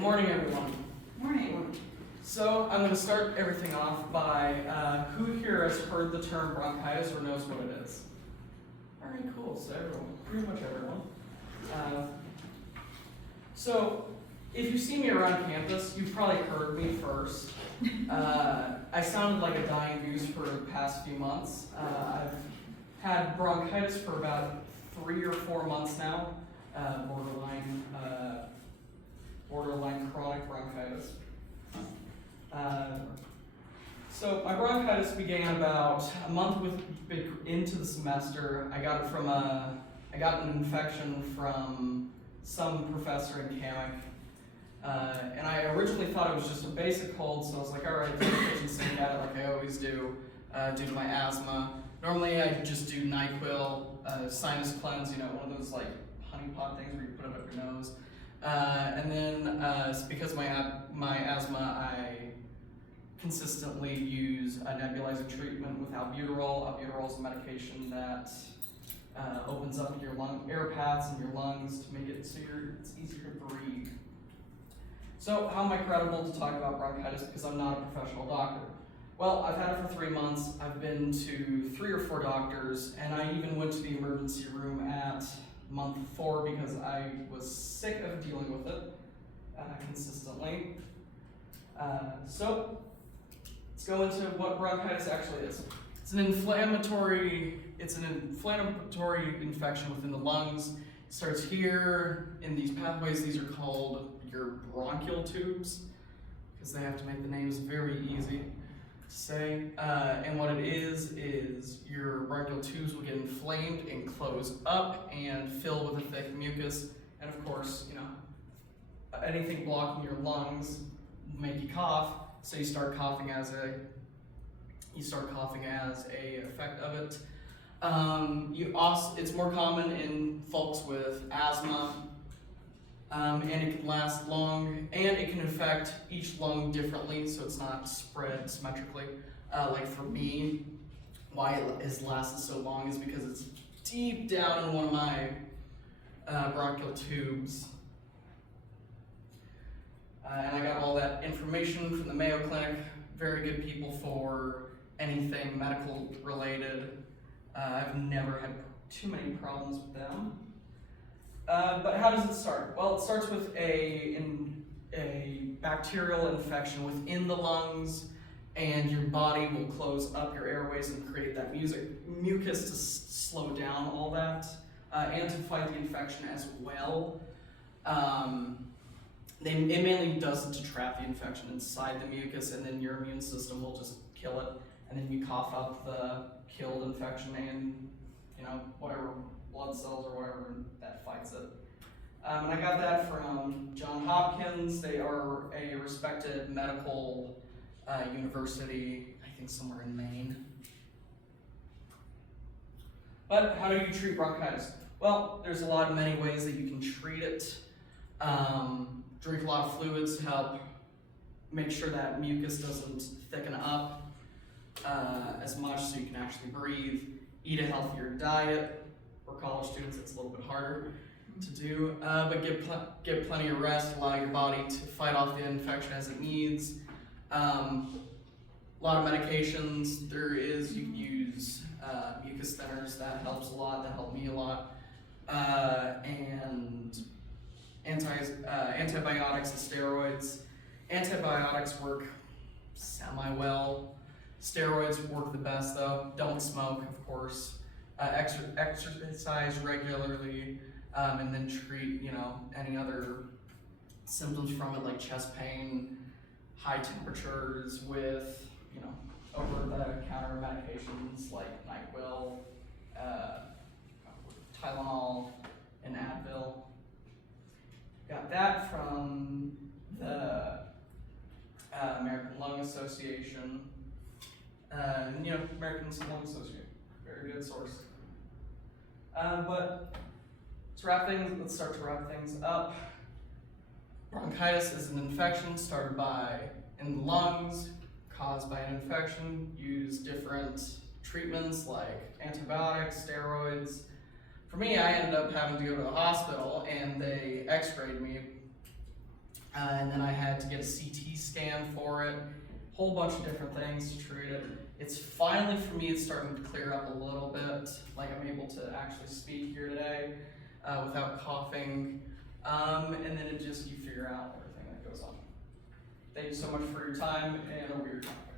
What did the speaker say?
good morning, everyone. Morning. So I'm going to start everything off by who here has heard the term bronchitis or knows what it is? All right, cool. So everyone, pretty much everyone. So if you see me around campus, you've probably heard me first. I sounded like a dying goose for the past few months. I've had bronchitis for about 3 or 4 months now, borderline chronic bronchitis. So my bronchitis began about a month into the semester. I got an infection from some professor in Kamek. And I originally thought it was just a basic cold, so I was like, all right, take a kitchen sink at it like I always do, due to my asthma. Normally I just do NyQuil, sinus cleanse, one of those like honey pot things where you put it up your nose. And then because of my asthma, I consistently use a nebulizer treatment with albuterol. Albuterol is a medication that opens up your air paths in your lungs to make it so it's easier to breathe. So how am I credible to talk about bronchitis because I'm not a professional doctor? Well, I've had it for 3 months. I've been to 3 or 4 doctors, and I even went to the emergency room at month 4 because I was sick of dealing with it consistently. So let's go into what bronchitis actually is. It's an inflammatory infection within the lungs. It starts here in these pathways. These are called your bronchial tubes because they have to make the names very easy to say. And what it is your bronchial tubes will get inflamed and close up and fill with a thick mucus. And of course, anything blocking your lungs will make you cough. So you start coughing as a effect of it. It's more common in folks with asthma, and it can last long, and it can affect each lung differently, so it's not spread symmetrically. Like for me, why it has lasted so long is because it's deep down in one of my bronchial tubes. And I got all that information from the Mayo Clinic. Very good people for anything medical related. I've never had too many problems with them. But how does it start? Well, it starts with a bacterial infection within the lungs, and your body will close up your airways and create that mucus to slow down all that, and to fight the infection as well. It mainly does it to trap the infection inside the mucus, and then your immune system will just kill it, and then you cough up the killed infection and whatever blood cells or whatever that fights it. And I got that from Johns Hopkins. They are a respected medical university, I think somewhere in Maine. But how do you treat bronchitis? Well, there's many ways that you can treat it. Drink a lot of fluids to help make sure that mucus doesn't thicken up as much so you can actually breathe. Eat a healthier diet. For college students, it's a little bit harder to do, but get plenty of rest, allow your body to fight off the infection as it needs. A lot of medications. You can use mucus thinners, that helps a lot, that helped me a lot. And antibiotics and steroids. Antibiotics work semi-well. Steroids work the best though. Don't smoke, of course. Exercise regularly, and then treat any other symptoms from it like chest pain, high temperatures with over-the-counter medications like NyQuil, Tylenol, and Advil. Got that from the American Lung Association. American Lung Association, very good source. But let's start to wrap things up. Bronchitis is an infection started in the lungs, caused by an infection. Use different treatments like antibiotics, steroids. For me, I ended up having to go to the hospital and they x-rayed me and then I had to get a CT scan for it, whole bunch of different things to treat it. It's finally, for me, it's starting to clear up a little bit, like I'm able to actually speak here today without coughing, and then you figure out everything that goes on. Thank you so much for your time, and a weird time.